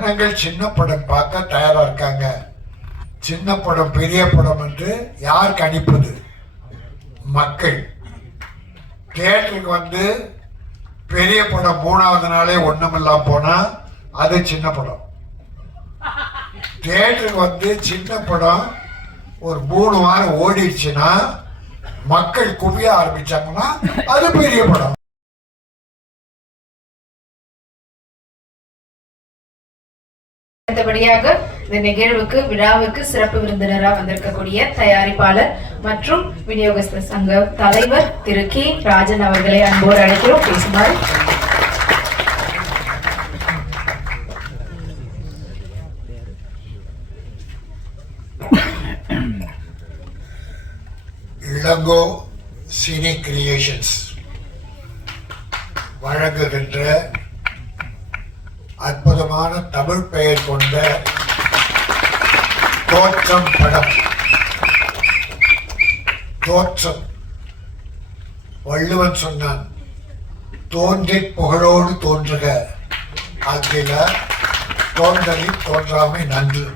ஜனங்கள் சின்ன படம் பார்க்க தயாரா இருக்காங்க. சின்ன படம் பெரிய படம் என்று யார் கணிப்பது? மக்கள். தியேட்டருக்கு வந்து பெரிய படம் 3வது நாளே ஒண்ணுமில்லாம போனா அது சின்ன படம். தியேட்டருக்கு வந்து சின்ன படம் ஒரு 3 வாரம் ஓடிடுச்சுன்னா மக்கள் குவிய ஆரம்பிச்சாங்கன்னா அது பெரிய படம். அடுத்தபடியாக இந்த நிகழ்வுக்கு விழாவுக்கு சிறப்பு விருந்தினராக வந்திருக்கக்கூடிய தயாரிப்பாளர் மற்றும் விநியோகஸ்தர் சங்க தலைவர் திரு கே ராஜன் அவர்களை அன்போடு அழைக்கிறோம் பேசுமாறு. இளங்கோ சினி கிரியேஷன்ஸ் வழங்குகின்ற அற்புதமான தமிழ் பெயர் கொண்ட தோற்றம் படம். தோற்றம் வள்ளுவன் சொன்னான், தோன்றி புகழோடு தோன்றுக ஆகிய தோன்றலில் தோன்றாமை நன்று.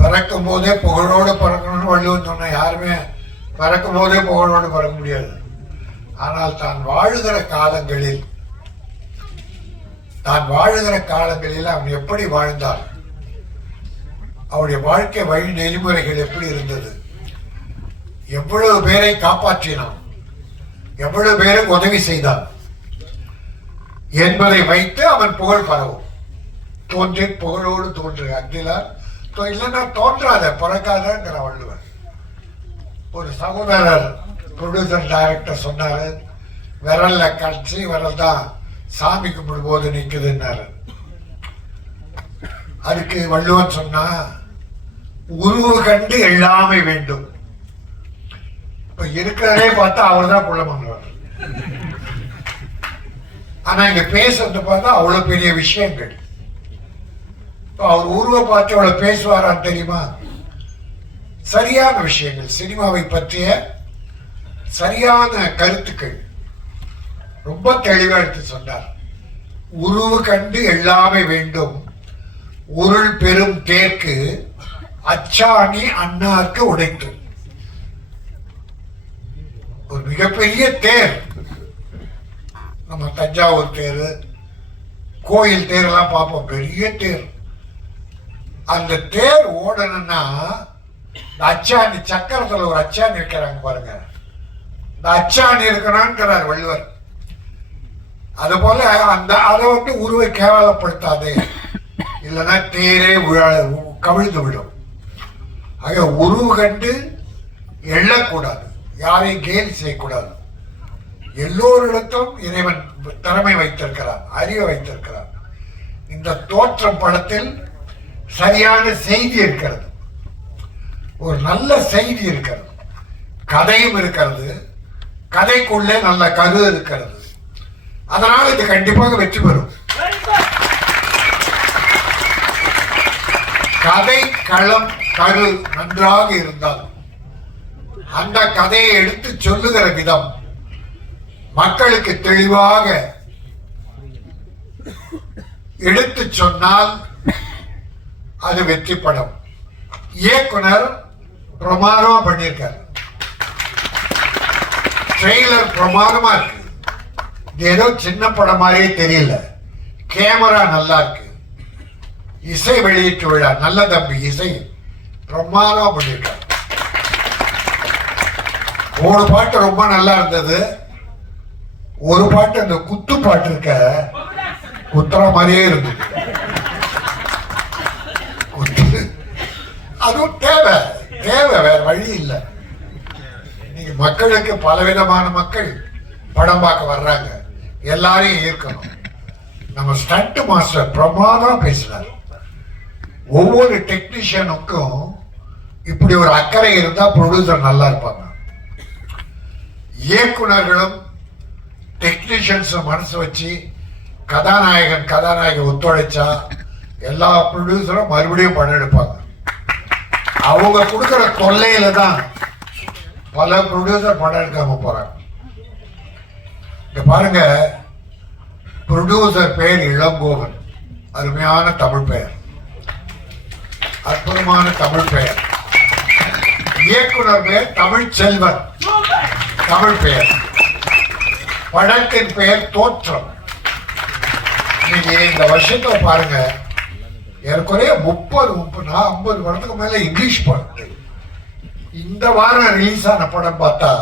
பறக்கும் போதே புகழோடு பறக்கணும்னு வள்ளுவன் சொன்ன. யாருமே பறக்கும் போதே புகழோடு பறக்க முடியாது. ஆனால் தான் வாழுகிற காலங்களில் அவன் எப்படி வாழ்ந்தான், அவருடைய வாழ்க்கை வழி நெறிமுறைகள் எப்படி இருந்தது, எவ்வளவு பேரை காப்பாற்றினான், எவ்வளவு பேருக்கு உதவி செய்தான் என்பதை வைத்து அவன் புகழ் பரவும். தோன்றி புகழோடு தோன்று அக்திலார் இல்லைன்னா தோன்றாத பிறக்காதங்கிற வள்ளுவர். ஒரு சகோதரர் ப்ரொடியூசர் டைரக்டர் சொன்னாரு, விரல்ல கட்சி விரல் தான் சாமி கும்பிடும் போது நிக்குதுன்னாரு. அதுக்கு வள்ளுவன் சொன்னா, உருவு கண்டு எல்லாமே வேண்டும். இப்ப இருக்கிறதே பார்த்தா அவர் தான் குள்ள பண்ணுவார். ஆனா இங்க பேசுறது பார்த்தா அவ்வளவு பெரிய விஷயங்கள். அவர் உருவ பார்த்து அவ்வளவு பேசுவாரான்னு தெரியுமா? சரியான விஷயங்கள், சினிமாவை பற்றிய சரியான கருத்துக்கள் ரொம்ப தெளிவா எடுத்து சொன்னார். உருவு கண்டு எல்லாமே வேண்டும், உருள் பெரும் தேர்க்கு அச்சாணி அண்ணாருக்கு உடைத்து. ஒரு மிகப்பெரிய தேர், நம்ம தஞ்சாவூர் தேர், கோயில் தேர்லாம் பார்ப்போம், பெரிய தேர். அந்த தேர் ஓடணும்னா அச்சாணி, சக்கரத்துல ஒரு அச்சாணி வைக்கிறாங்க பாருங்க, இந்த அச்சாணி இருக்கணும்ங்கிறார் வள்ளுவர். அது போல அதை வந்து உருவை கேவலப்படுத்தாதே, இல்லைன்னா தேரே கவிழ்ந்து விடும். ஆக உருவு கண்டு எழக்கூடாது, யாரையும் கேலி செய்யக்கூடாது. எல்லோரிடத்தும் இறைவன் திறமை வைத்திருக்கிறார், அறிவை வைத்திருக்கிறார். இந்த தோற்றம் படத்தில் சரியான செய்தி இருக்கிறது, ஒரு நல்ல செய்தி இருக்கிறது, கதையும் இருக்கிறது, கதைக்குள்ளே நல்ல கரு இருக்கிறது. அதனால் இது கண்டிப்பாக வெற்றி பெறும். கதை களம் கரு நன்றாக இருந்தால் அந்த கதையை எடுத்து சொல்லுகிற விதம் மக்களுக்கு தெளிவாக எடுத்து சொன்னால் அது வெற்றி படம். இயக்குனர் பிரமாதமா பண்ணியிருக்கார், ட்ரெய்லர் பிரமாதமா இருக்கு. ஏதோ சின்ன படம் மாதிரியே தெரியல, கேமரா நல்லா இருக்கு, இசை வெளியீட்டு விழா நல்ல தம்பி இசை பிரமாதமா பண்ணியிருக்கார். 3 பாட்டு ரொம்ப நல்லா இருந்தது. ஒரு பாட்டு அந்த குத்து பாட்டு இருக்க, குத்துற மாதிரியே இருந்தது. அதுவும் தேவை, வேற வழி இல்லை. நீங்க மக்களுக்கு பலவிதமான மக்கள் படம் பார்க்க வர்றாங்க, எல்லாரையும் ஈர்க்கணும். நம்ம ஸ்டண்ட் மாஸ்டர் பிரமாதம் பேசினார். ஒவ்வொரு டெக்னீஷியனுக்கும் இப்படி ஒரு அக்கறை இருந்தா ப்ரொடியூசர் நல்லா இருப்பாங்க. இயக்குனர்களும் டெக்னீஷியன்ஸும் மனசு வச்சு கதாநாயகன் ஒத்துழைச்சா எல்லா ப்ரொடியூசரும் மறுபடியும் படம் எடுப்பாங்க. அவங்க கொடுக்கிற தொல்லையில தான் பல ப்ரொடியூசர் படம் எடுக்காம போறாங்க. இங்க பாருங்க, ப்ரொடியூசர் பேர் இளங்கோவன், அருமையான தமிழ் பெயர், அற்புதமான தமிழ் பெயர். இயக்குனர் பெயர் தமிழ் செல்வன், தமிழ் பெயர். படத்தின் பெயர் தோற்றம். நீங்க இந்த வருஷத்தை பாருங்க, ஏற்குறைய 50 படத்துக்கு மேல இங்கிலீஷ் படம். இந்த வாரம் ரிலீஸ் ஆன படம் பார்த்தா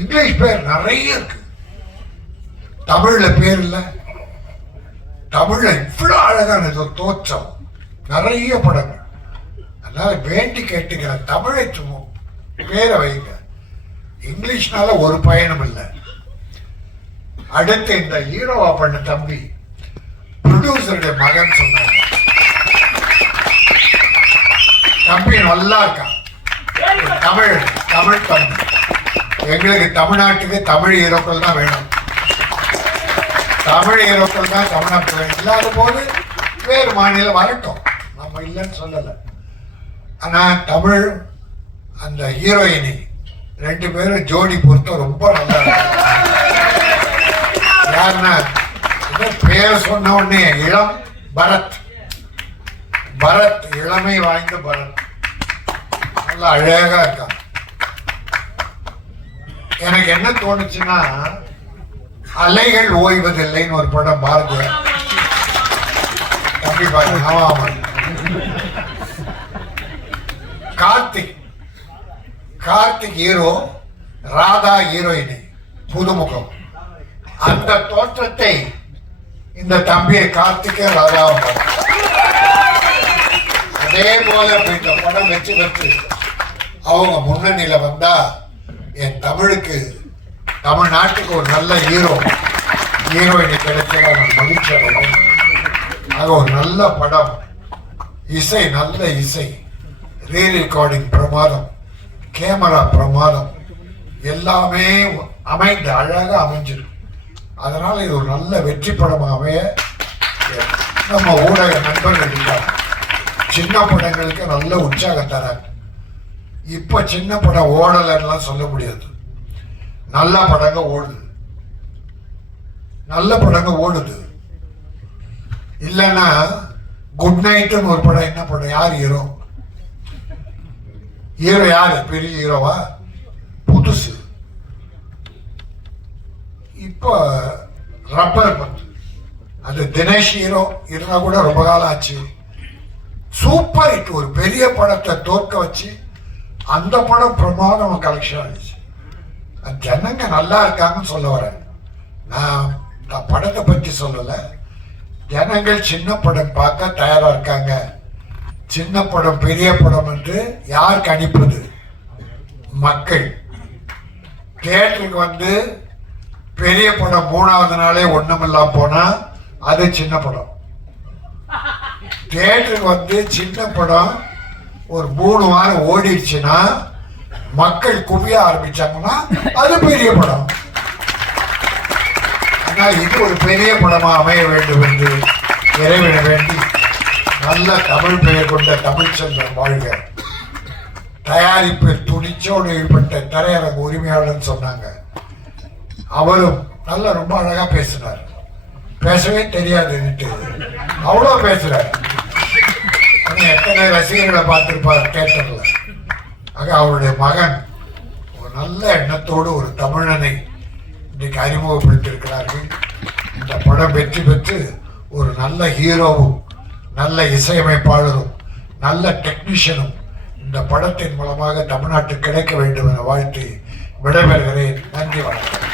இங்கிலீஷ் பேர் நிறைய இருக்கு, தமிழ்ல பேர் இல்ல. தமிழ்ல இவ்வளவு அழகானது ஒரு தோற்றம், நிறைய படங்கள். அதனால வேண்டி கேட்டுக்கிற தமிழை பேரை வைங்க. இங்கிலீஷ்னால ஒரு பயனும் இல்லை. அடுத்து இந்த ஹீரோவா பண்ண தம்பி ப்ரொடியூசருடைய மகன் சொன்னாங்க, தம்பி நல்லா இருக்கான், தமிழ் தம்பி. எங்களுக்கு தமிழ்நாட்டுக்கு தமிழ் ஹீரோக்கள் தான் வேணும், தமிழ் ஹீரோக்கள் தான் தமிழ்நாட்டு வேணும். இல்லாத போது வேறு மாநிலம் வரட்டும், நம்ம இல்லைன்னு சொல்லலை. ஆனா தமிழ் அந்த ஹீரோயினி 2 பேரும் ஜோடி பொறுத்த ரொம்ப நல்லா இருக்கு. யாருன்னா பேர் சொன்ன உடனே இளம் பரத், இளமை வாய்ந்த பரத் நல்லா அழகா இருக்கான். எனக்கு என்ன தோணுச்சுன்னா, அலைகள் ஓய்வதில்லைன்னு ஒரு படம் பாருங்க, தம்பி பாருங்க. ஆமா, கார்த்திக் ஹீரோ, ராதா ஹீரோயினி, புதுமுகம். அந்த தோற்றத்தை இந்த தம்பியை கார்த்திகே ராதாவும் அதே போல இந்த படம் வெற்றி பெற்று அவங்க முன்னணியில வந்தா என் தமிழ்நாட்டுக்கு ஒரு நல்ல ஹீரோயினி கிடைச்சதா நான் மகிழ்ச்சி அடைவேன். ஆக ஒரு நல்ல படம், இசை நல்ல இசை, ரீ ரெக்கார்டிங் பிரமாதம், கேமரா பிரமாதம், எல்லாமே அமைந்து அழகா அமைஞ்சிருக்கு. அதனால இது ஒரு நல்ல வெற்றி படமாக அமைய நம்ம ஊடக நண்பர்கள் இருக்காங்க. சின்ன படங்களுக்கு நல்ல உற்சாகம் தராங்க. இப்ப சின்ன படம் ஓடலாம் சொல்ல முடியாது, நல்ல படங்க ஓடுது. இல்லைன்னா குட் நைட்னு ஒரு படம், என்ன படம், யார் ஹீரோ யாரு, பெரிய ஹீரோவா, புதுசு. இப்போ ரப்பர் பந்து, அது தினேஷ் ஹீரோ இருந்தா கூட ரொம்ப காலம் ஆச்சு. சூப்பர் ஹிட், ஒரு பெரிய படத்தை தோற்க வச்சு அந்த படம் பிரமாதம் கலெக்ஷன் ஆயிடுச்சு. ஜனங்க நல்லா இருக்காங்கன்னு சொல்ல வரேன். நான் படத்தை பற்றி சொல்லல, ஜனங்கள் சின்ன படம் பார்க்க தயாரா இருக்காங்க. சின்ன படம் பெரிய படம் என்று யார் கணிப்பது? மக்கள். தியேட்டருக்கு வந்து பெரிய படம் 3வது நாளே ஒண்ணுமில்லாம போனா அது சின்ன படம். தியேட்டருக்கு வந்து சின்ன படம் ஒரு 3 வாரம் ஓடிடுச்சுன்னா மக்கள் குவிய ஆரம்பிச்சாங்கன்னா அது பெரிய படம். ஆனால் இது ஒரு பெரிய படமா அமைய வேண்டும் என்று இறைவனை வேண்டி, நல்ல தமிழ் பெயர் கொண்ட தமிழ் செல்வன் வாழ்க. தயாரிப்பில் துணிச்சோடு ஈடுபட்ட திரையரங்க உரிமையாளர் சொன்னாங்க. அவரும் நல்ல ரொம்ப அழகா பேசினார். பேசவே தெரியாது, அவ்வளோ பேசுறாரு. எத்தனை ரசிகர்களை பார்த்திருப்பார் தியேட்டர்ல. ஆக அவருடைய மகன் ஒரு நல்ல எண்ணத்தோடு ஒரு தமிழனை இன்னைக்கு அறிமுகப்படுத்தியிருக்கிறார்கள். இந்த படம் வெற்றி பெற்று ஒரு நல்ல ஹீரோவும் நல்ல இசையமைப்பாளரும் நல்ல டெக்னீஷியனும் இந்த படத்தின் மூலமாக தமிழ்நாட்டுக்கு கிடைக்க வேண்டும் என வாழ்த்தி விடைபெறுகிறேன். நன்றி, வணக்கம்.